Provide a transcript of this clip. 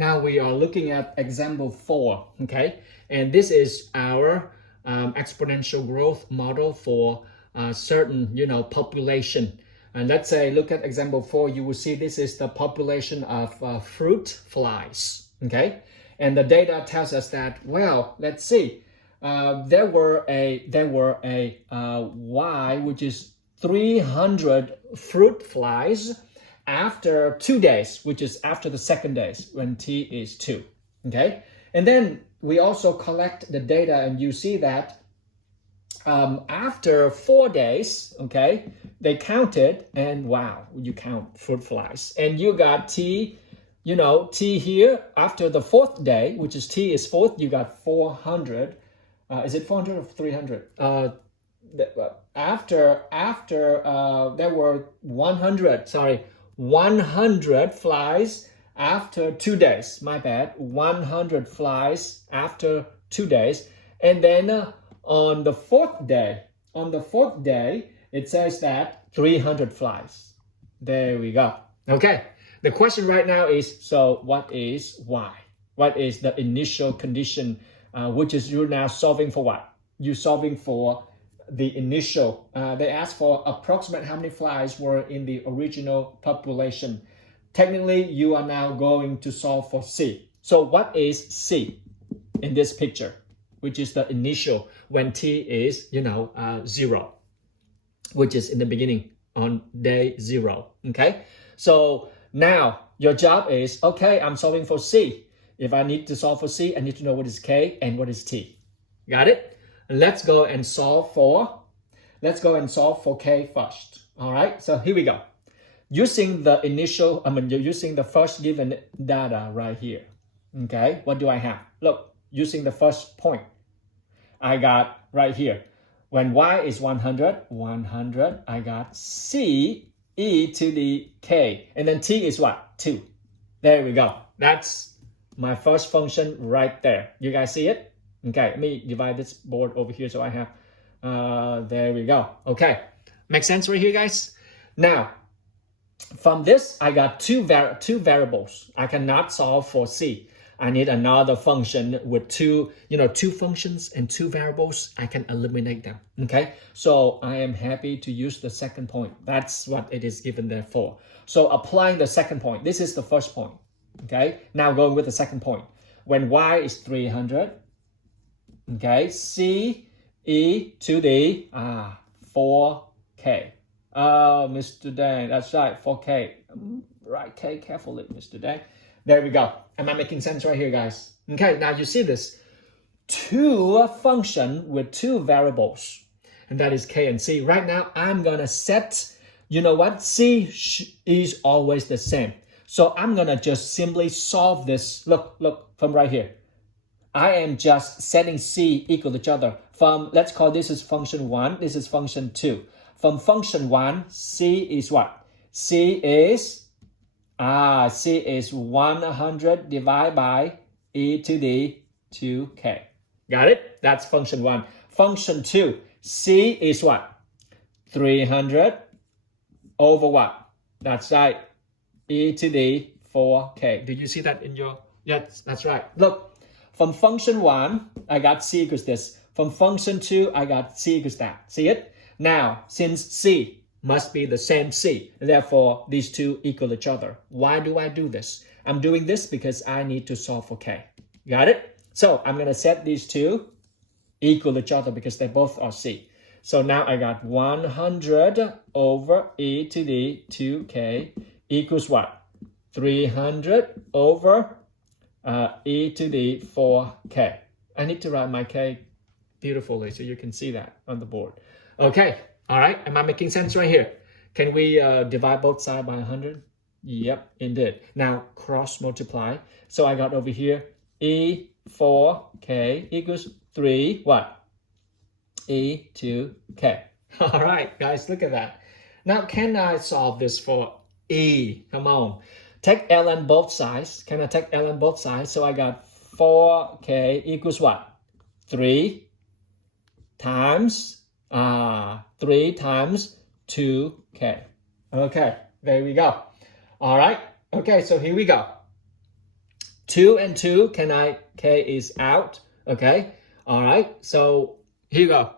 Now we are looking at example 4, okay? And this is our exponential growth model for a certain, population. And let's say, look at example 4, you will see this is the population of fruit flies, okay? And the data tells us that, well, let's see, there were a Y, which is 300 fruit flies after 2 days, which is after the second days when t is 2, okay? And then we also collect the data, and you see that after 4 days, okay, they counted, and wow, you count fruit flies, and you got t, t here after the 4th day, which is t is 4th, you got 400. Is it 400 or 300? After there were 100 flies after 2 days. My bad. 100 flies after 2 days, and then on the 4th day, it says that 300 flies. There we go. Okay. The question right now is, so what is y? What is the initial condition? Which is you're now solving for what? You're solving for the initial. They asked for approximate how many flies were in the original population. Technically, you are now going to solve for C. So what is C in this picture? Which is the initial when t is, 0, which is in the beginning on day 0. Okay. So now your job is, okay, I'm solving for C. If I need to solve for C, I need to know what is K and what is T. Got it? Let's go and solve for K first. All right, so here we go. Using the using the first given data right here. Okay, what do I have? Look, using the first point, I got right here. When y is 100, I got C e to the K. And then T is what? 2. There we go. That's my first function right there. You guys see it? Okay, let me divide this board over here so I have, there we go. Okay, make sense right here, guys? Now, from this, I got two variables. I cannot solve for C. I need another function with two functions and 2 variables. I can eliminate them, okay? So I am happy to use the second point. That's what it is given there for. So applying the second point, this is the first point, okay? Now going with the second point. When y is 300, okay, C e to the 4K. Oh, Mr. Dang, that's right, 4K. Write K carefully, Mr. Dang. There we go. Am I making sense right here, guys? Okay, now you see this. 2 function with 2 variables, and that is K and C. Right now, I'm going to set, you know what? C is always the same. So I'm going to just simply solve this. Look, from right here. I am just setting C equal to each other. From, let's call this is function 1, this is function 2. From function 1, C is what? C is 100 divided by e to the 2K. Got it? That's function 1. Function 2, C is what? 300 over what? That's right, e to the 4K. Did you see that in your, yes, that's right. Look. From function 1, I got C equals this. From function 2, I got C equals that. See it? Now, since C must be the same C, therefore, these two equal each other. Why do I do this? I'm doing this because I need to solve for K. Got it? So, I'm going to set these two equal each other because they both are C. So, now I got 100 over e to the 2K equals what? 300 over e to the 4K. I need to write my K beautifully so you can see that on the board. Okay, all right, am I making sense right here? Can we divide both sides by 100? Yep, indeed. Now cross multiply. So I got over here e 4K equals 3 what? E 2K. All right, guys, look at that. Now can I solve this for e? Come on. Take ln both sides. Can I take ln both sides? So I got 4K equals what? 3 times 2K. Okay, there we go. All right. Okay, so here we go. 2 and 2, K is out. Okay. All right. So here you go.